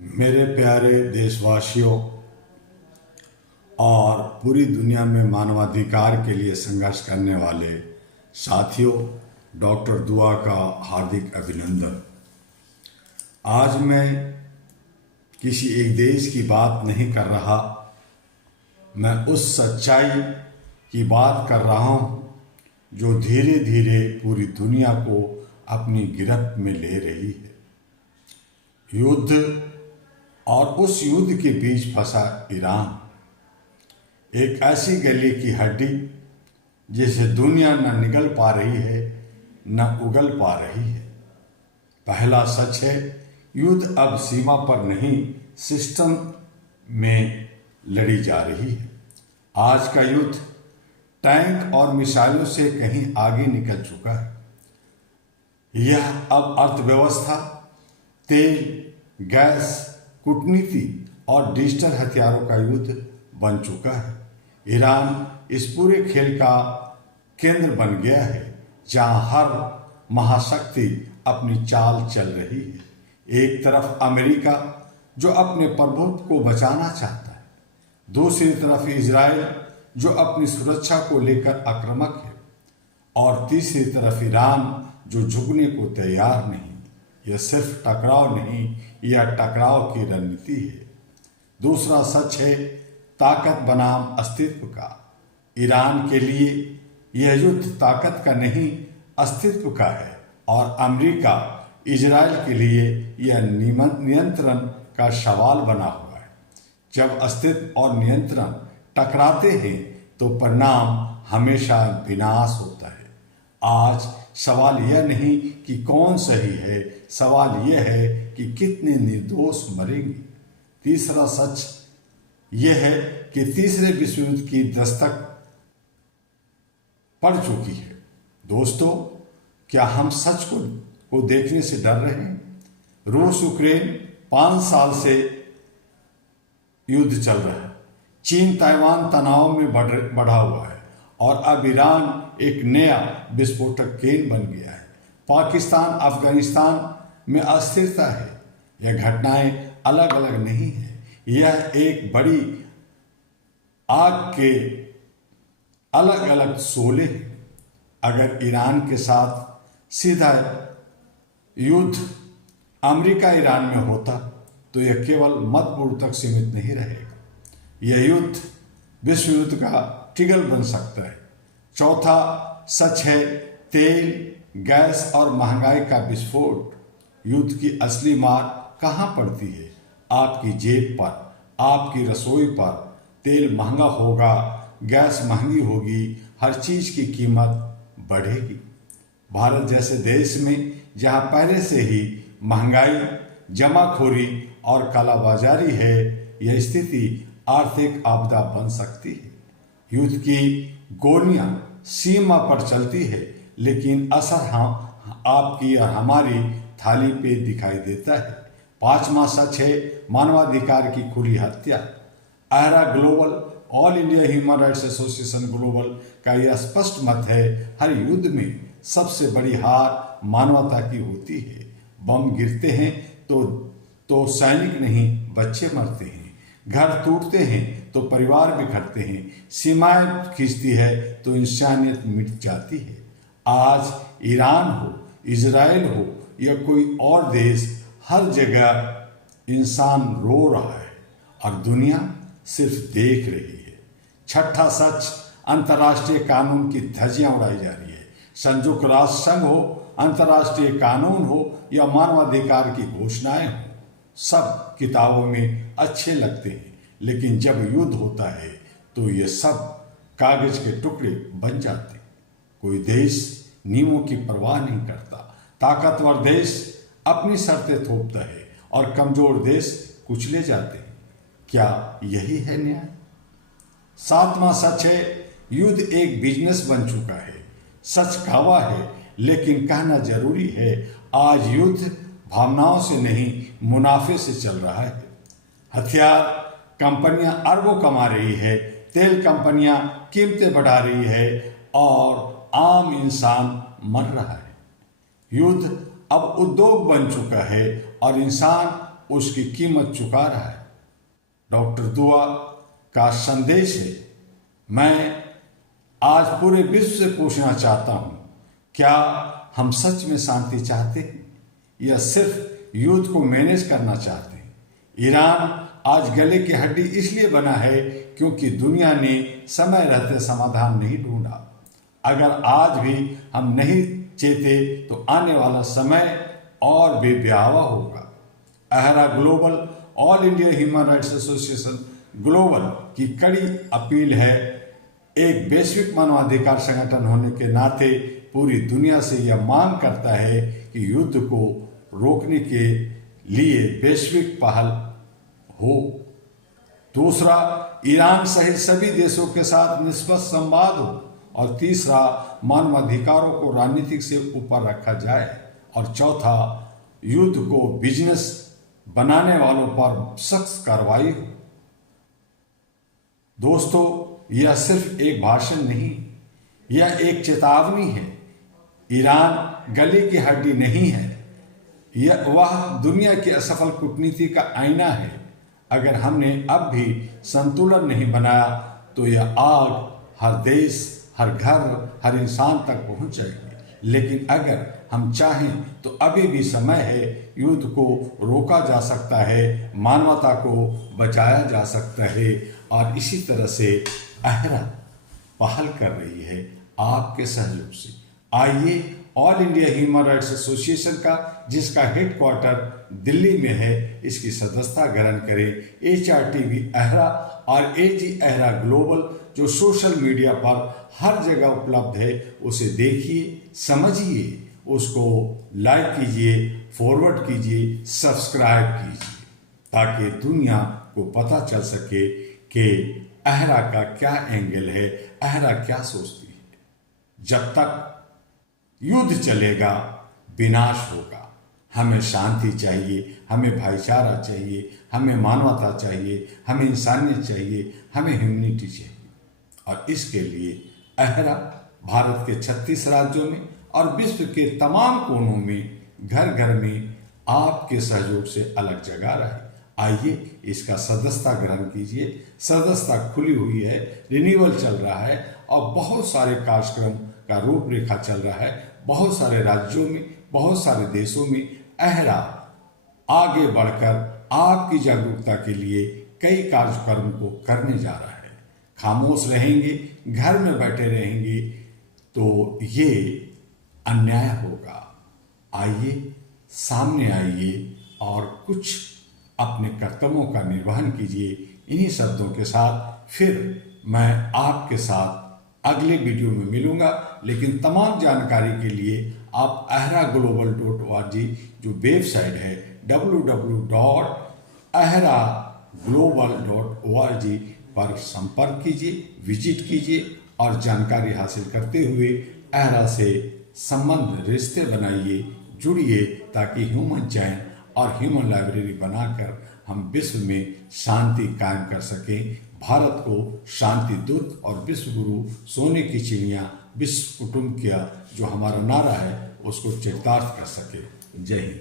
मेरे प्यारे देशवासियों और पूरी दुनिया में मानवाधिकार के लिए संघर्ष करने वाले साथियों, डॉक्टर दुआ का हार्दिक अभिनंदन। आज मैं किसी एक देश की बात नहीं कर रहा, मैं उस सच्चाई की बात कर रहा हूँ जो धीरे धीरे पूरी दुनिया को अपनी गिरफ्त में ले रही है। युद्ध और उस युद्ध के बीच फंसा ईरान, एक ऐसी गले की हड्डी जिसे दुनिया न निगल पा रही है न उगल पा रही है। पहला सच है, युद्ध अब सीमा पर नहीं सिस्टम में लड़ी जा रही है। आज का युद्ध टैंक और मिसाइलों से कहीं आगे निकल चुका है। यह अब अर्थव्यवस्था, तेल, गैस, कूटनीति और डिजिटल हथियारों का युद्ध बन चुका है। ईरान इस पूरे खेल का केंद्र बन गया है, जहां हर महाशक्ति अपनी चाल चल रही है। एक तरफ अमेरिका जो अपने प्रभुत्व को बचाना चाहता है, दूसरी तरफ इजराइल जो अपनी सुरक्षा को लेकर आक्रामक है, और तीसरी तरफ ईरान जो झुकने को तैयार नहीं। यह सिर्फ टकराव नहीं, यह टकराव की रणनीति है। दूसरा सच है, ताकत बनाम अस्तित्व का। ईरान के लिए यह युद्ध ताकत का नहीं, अस्तित्व का है, और अमेरिका इजराइल के लिए यह नियंत्रण का सवाल बना हुआ है। जब अस्तित्व और नियंत्रण टकराते हैं तो परिणाम हमेशा विनाश होता है। आज सवाल यह नहीं कि कौन सही है, सवाल यह है कि कितने निर्दोष मरेंगे। तीसरा सच यह है कि तीसरे विश्व युद्ध की दस्तक पड़ चुकी है। दोस्तों, क्या हम सच को देखने से डर रहे हैं? रूस यूक्रेन 5 साल से युद्ध चल रहा है। चीन ताइवान तनाव में बढ़ा हुआ है, और अब ईरान एक नया विस्फोटक केंद्र बन गया है। पाकिस्तान अफगानिस्तान में अस्थिरता है। यह घटनाएं अलग अलग नहीं है, यह एक बड़ी आग के अलग अलग शोले हैं। अगर ईरान के साथ सीधा युद्ध अमेरिका ईरान में होता तो यह केवल मतपूर्व तक सीमित नहीं रहेगा, यह युद्ध विश्व युद्ध का ट्रिगर बन सकता है। चौथा सच है, तेल, गैस और महंगाई का विस्फोट। युद्ध की असली मार कहाँ पड़ती है? आपकी जेब पर, आपकी रसोई पर। तेल महंगा होगा, गैस महंगी होगी, हर चीज की कीमत बढ़ेगी। भारत जैसे देश में जहाँ पहले से ही महंगाई, जमाखोरी और कालाबाजारी है, यह स्थिति आर्थिक आपदा बन सकती है। युद्ध की गोलियां सीमा पर चलती है, लेकिन असर आपकी और हमारी थाली पे दिखाई देता है। 5वां सच है, मानवाधिकार की खुली हत्या। आयरा global, all India human rights association global का यह स्पष्ट मत है, हर युद्ध में सबसे बड़ी हार मानवता की होती है। बम गिरते हैं तो सैनिक नहीं, बच्चे मरते हैं। घर टूटते हैं तो परिवार बिखरते हैं। सीमाएं खींचती है तो इंसानियत मिट जाती है। आज ईरान हो, इजराइल हो या कोई और देश, हर जगह इंसान रो रहा है और दुनिया सिर्फ देख रही है। छठा सच, अंतर्राष्ट्रीय कानून की धज्जियां उड़ाई जा रही है। संयुक्त राष्ट्र संघ हो, अंतर्राष्ट्रीय कानून हो या मानवाधिकार की घोषणाएं हो, सब किताबों में अच्छे लगते हैं, लेकिन जब युद्ध होता है तो ये सब कागज के टुकड़े बन जाते हैं। कोई देश नियमों की परवाह नहीं करता। ताकतवर देश अपनी शर्तें थोपता है और कमजोर देश कुचले जाते हैं। क्या यही है न्याय? 7वां सच है, युद्ध एक बिजनेस बन चुका है। सच कड़वा है, लेकिन कहना जरूरी है। आज युद्ध भावनाओं से नहीं, मुनाफे से चल रहा है। हथियार कंपनियां अरबों कमा रही है, तेल कंपनियां कीमतें बढ़ा रही है, और आम इंसान मर रहा है। युद्ध अब उद्योग बन चुका है और इंसान उसकी कीमत चुका रहा है। डॉक्टर दुआ का संदेश है। मैं आज पूरे विश्व से पूछना चाहता हूं, क्या हम सच में शांति चाहते हैं या सिर्फ युद्ध को मैनेज करना चाहते हैं? ईरान आज गले की हड्डी इसलिए बना है क्योंकि दुनिया ने समय रहते समाधान नहीं ढूंढा। अगर आज भी हम नहीं चेते तो आने वाला समय और भी भयावह होगा। AHRA global, all India human rights association global की कड़ी अपील है। एक वैश्विक मानवाधिकार संगठन होने के नाते पूरी दुनिया से यह मांग करता है कि युद्ध को रोकने के लिए वैश्विक पहल हो। दूसरा, ईरान सहित सभी देशों के साथ निष्पक्ष संवाद हो। और तीसरा, मानवाधिकारों को राजनीतिक से ऊपर रखा जाए। और चौथा, युद्ध को बिजनेस बनाने वालों पर सख्त कार्रवाई हो। दोस्तों, यह सिर्फ एक भाषण नहीं, यह एक चेतावनी है। ईरान गले की हड्डी नहीं है, वह दुनिया की असफल कूटनीति का आईना है। अगर हमने अब भी संतुलन नहीं बनाया तो यह आग हर देश, हर घर, हर इंसान तक पहुंच जाएगी। लेकिन अगर हम चाहें तो अभी भी समय है। युद्ध को रोका जा सकता है, मानवता को बचाया जा सकता है। और इसी तरह से अहरा पहल कर रही है आपके सहयोग से। आइए, all India human rights association का, जिसका हेडक्वार्टर दिल्ली में है, इसकी सदस्यता ग्रहण करें। HRTV अहरा और AG अहरा ग्लोबल जो सोशल मीडिया पर हर जगह उपलब्ध है, उसे देखिए, समझिए, उसको लाइक कीजिए, फॉरवर्ड कीजिए, सब्सक्राइब कीजिए, ताकि दुनिया को पता चल सके कि अहरा का क्या एंगल है, अहरा क्या सोचती है। जब तक युद्ध चलेगा, विनाश होगा। हमें शांति चाहिए, हमें भाईचारा चाहिए, हमें मानवता चाहिए, हमें इंसानियत चाहिए, हमें ह्यूमैनिटी चाहिए। और इसके लिए अहरा भारत के 36 राज्यों में और विश्व के तमाम कोनों में, घर घर में आपके सहयोग से अलग जगह रहे। आइए, इसका सदस्यता ग्रहण कीजिए। सदस्यता खुली हुई है, रिन्यूअल चल रहा है और बहुत सारे कार्यक्रम का रूपरेखा चल रहा है। बहुत सारे राज्यों में, बहुत सारे देशों में अहरा आगे बढ़कर आपकी जागरूकता के लिए कई कार्यक्रम को करने जा रहा है। खामोश रहेंगे, घर में बैठे रहेंगे तो ये अन्याय होगा। आइए, सामने आइए और कुछ अपने कर्तव्यों का निर्वहन कीजिए। इन्हीं शब्दों के साथ फिर मैं आपके साथ अगले वीडियो में मिलूंगा। लेकिन तमाम जानकारी के लिए आप ahraglobal.org जो वेबसाइट है www.ahraglobal.org पर संपर्क कीजिए, विजिट कीजिए और जानकारी हासिल करते हुए अहरा से संबंध, रिश्ते बनाइए, जुड़िए, ताकि ह्यूमन चैन और ह्यूमन लाइब्रेरी बनाकर हम विश्व में शांति कायम कर सकें। भारत को शांति दूत और विश्व गुरु, सोने की चिड़िया, विश्व कुटुंब का जो हमारा नारा है, उसको चरितार्थ कर सके। जय हिंद।